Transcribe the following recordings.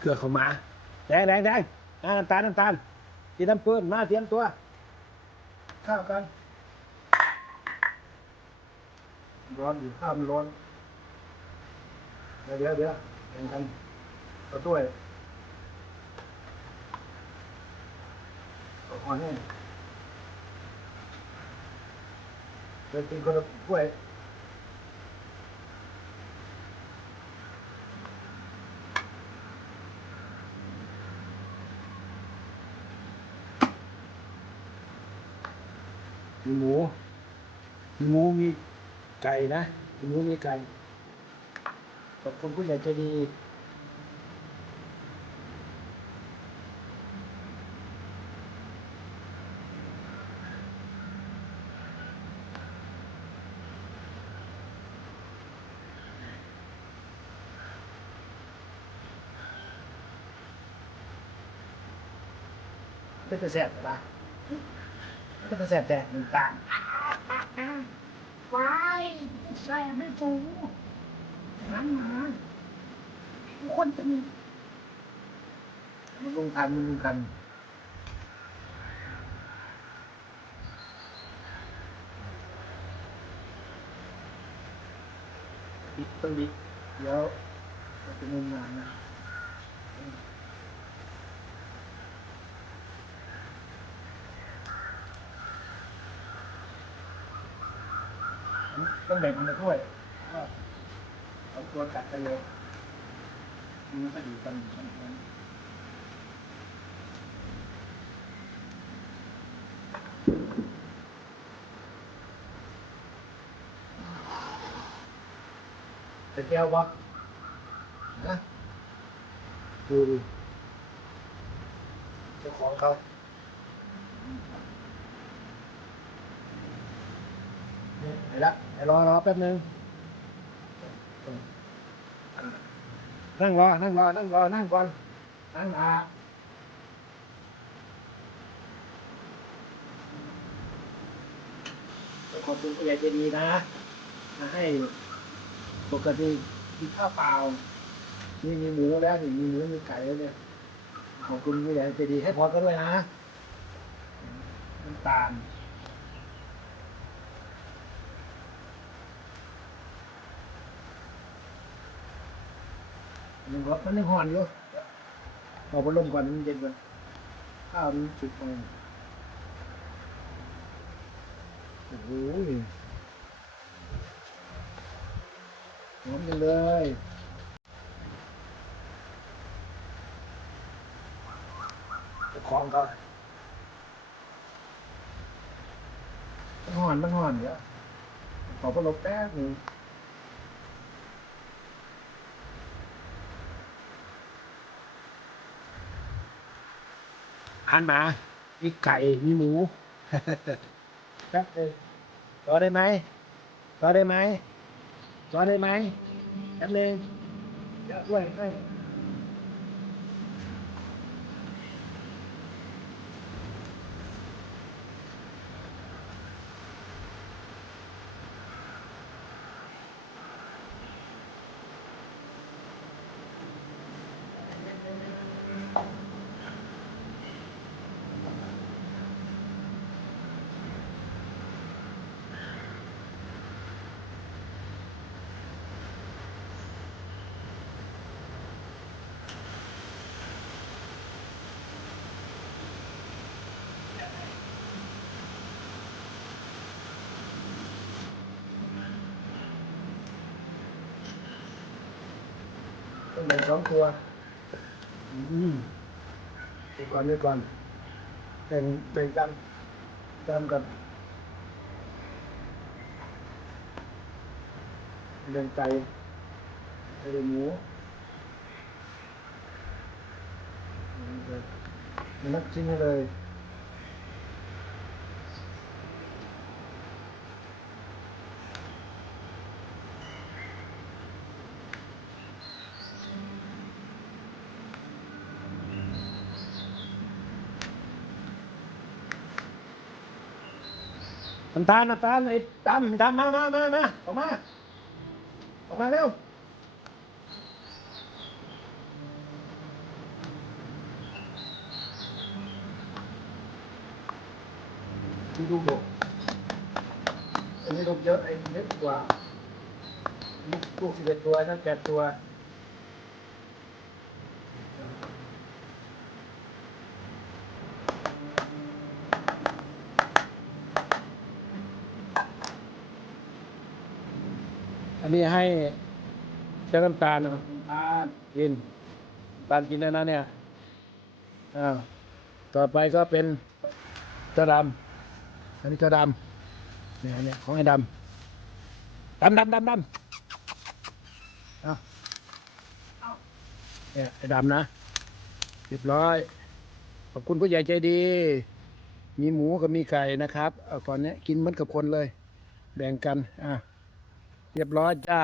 เกลือเข้ามา แดงแดงแดงอ่าน้ำตาลน้ำตาลกินน้ำปืนมาเตรียมตัว ข้าวกัน ร้อนอยู่ข้าวมันร้อน เดี๋ยวเดี๋ยวเดี๋ยวแข่งกันเอาถ้วยเอาขอให้เดี๋ยวกินคนละถ้วย มีหมู มีหมูมีไก่นะมีหมูมีไก่ขอบคุณผู้ใหญ่ใจดีเป็นแต่แสบปะเป็นแต่แสบแต่หนึ่งต่างว้ายใส่ไม่ปูนั่นมาทุกคนจะมีมันลงทันมันลงกันบิดต้องบิดเดี๋ยวจะเป็นงานนะ ต้องแบ่งมันด้วยว่าเอาตัวกัดไปเลยมันก็อยู่กันนั้นแต่แก้วปะนะดูดิเจ้าของเขาเนี่ยไหนละไหนรอรอแป๊บนึงนั่งรอ นั่งรอ นั่งรอ นั่งก่อน นั่งอาขอบคุณผู้ใหญ่ใจดีนะ มาให้ปกติกินข้าวเปล่า นี่มีหมูแล้วนี่มีหมูมีไก่แล้วเนี่ย ขอบคุณผู้ใหญ่ใจดีให้พรกันด้วยนะน้ำตาล ยังรถมันยังห่อนอยู่เอพัดลมก่อนมันเย็นก่อนข้าวมันสุกไปโอ้โหหอมจังเลยจะคล้องก็มันห่อนมันห่อนเดี๋ยวขอพัดลมแป๊บหนึงานมา มีไก่ มีหมูแป๊บนึงรอได้ไหมรอได้ไหมรอได้ไหมแป๊บนึงเดี๋ยวด้วยด้ ยต้องแบ่งสองตัวอืมดูก่อนดูก่อนแบ่งแบ่งกันตามกันแบ่งไก่ไก่หมูนักชิ้นให้เลย มันตาลน้ตาลไอ้ดำดำมามามามาออกมา ออกมาเร็วดูดูอันนี้ลูกเยอะไอ้เล็กกว่าลูกสิบเอ็ดตัวนั่นแปดตัว อันนี้ให้เจ้าน้ำตาลนะครับน้ำตาลกินน้ำตาลกินได้นะเนี่ยอ้าวต่อไปก็เป็นเจ้าดำอันนี้เจ้าดำเนี่ยอันเนี่ยของไอ้ดำดำดำดำดำเอาเอาเนี่ยไอ้ดำนะเรียบร้อยขอบคุณผู้ใหญ่ใจดี มีหมูกับมีไก่นะครับเอาก่อนเนี้ยกินเหมือนกับคนเลย แบ่งกันอะ เรียบร้อยจ้า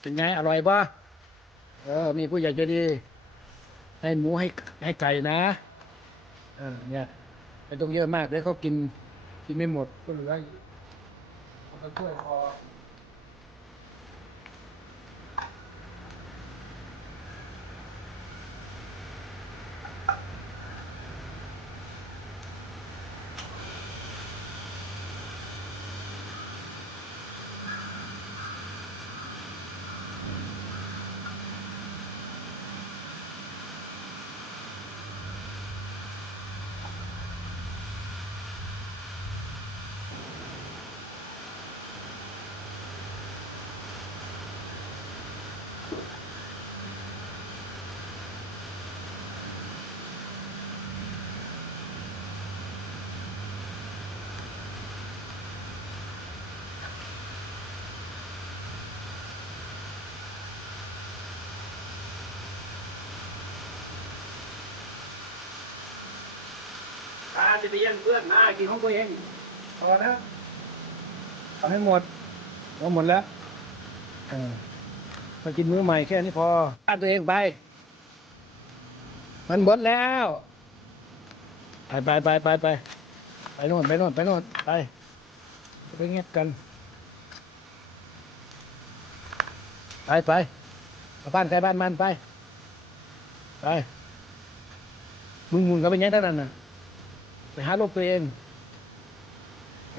เป็นไง อร่อยปะเออ มีผู้ใหญ่ใจดี ให้หมูให้ให้ไก่นะ เออ เนี่ยไม่ต้องเยอะมากเดี๋ยวเขากิน กินไม่หมดก็เหลืออีกเอาไปช่วยพอ จะไปเยี่ยมเพื่อนมากินของตัวเองพอนะเอาให้หมดเอาหมดแล้วเออมากินมื้อใหม่แค่นี้พอบ้านตัวเองไป มันหมดแล้ว ไปไปไปไปไปไปโน่นไปโน่นไปโน่นไปไปเงียบกัน ไปไปเอาบ้านใครบ้านมันไป ไป มึงมึงก็เป็นยังไงท่านนั้นน่ะ ไปหาลูกตัวเอง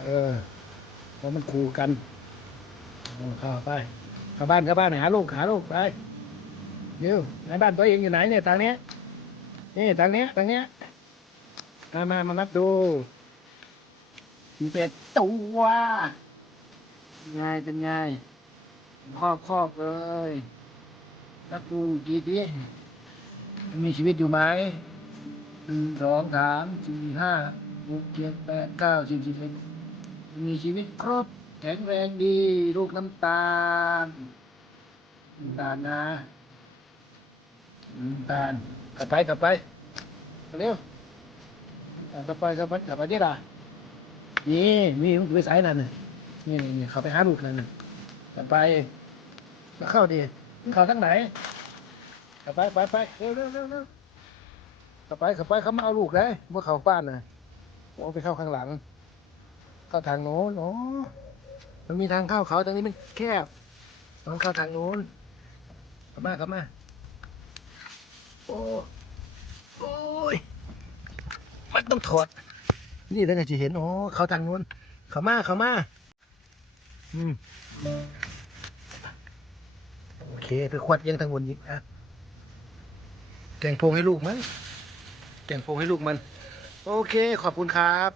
เออเพราะมันขู่กันเข้าไปเข้าบ้านเข้าบ้านหาลูกหาลูกไปเดี๋ยวไหนบ้านตัวเองอยู่ไหนเนี่ยทางเนี้ยนี่ทางเนี้ยทางเนี้ยมามามานับดูมีเป็ดตัวไงเป็นไงครอบครอบเลยนับดูกี่ทีมีชีวิตอยู่ไหม หนึ่งสองสามสี่ห้าหกเจ็ดแปดเก้าสิบสิบเอ็ดมีชีวิตครบ แข็งแรงดีลูกน้ำตาลน้ำตาลนะน้ำตาลกลับไปกลับไปเร็วกลับไปกลับไปกลับไปดิล่ะนี่มีมึงไปสายนั่นน่ะนี่นี่เขาไปหาลูกนั่นน่ะกลับไปแล้วเข้าดิเข้าทั้งไหนกลับไปไปไปเร็วเร็วเร็ว เข้าไปเข้าไปเขามาเอาลูกได้เมื่อเขาบ้านน่ะโอ้ไปเข้าข้างหลัง เข้าทางโน้นโอ้มันมีทางเข้าเขาตรงนี้มันแคบต้องเข้าทางโน้นเข้ามาเข้ามาโอ้โอ้ยมันต้องถอด นี่แล้วไงจะเห็นโอ้เข้าทางโน้นเข้ามาเข้ามาอืมโอเคไปควัดยังทางบนยิงอะแต่งโพงให้ลูกมั้ย แต่งโฟงให้ลูกมันโอเคขอบคุณครับ